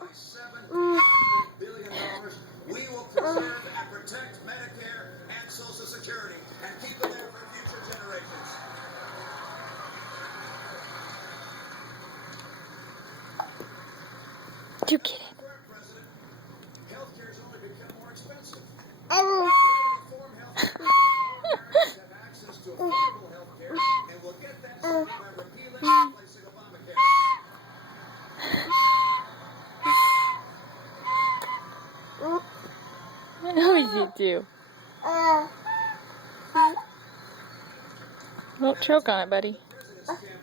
by $700 billion, we will preserve and protect Medicare and Social Security and keep them there for future generations. You get it. President, healthcare has only become more expensive. Oh. Reform healthcare so that more Americans have access to affordable healthcare, and we'll get that started by repealing and replacing Obamacare. How does it do? Don't choke on it, buddy. The president's campaign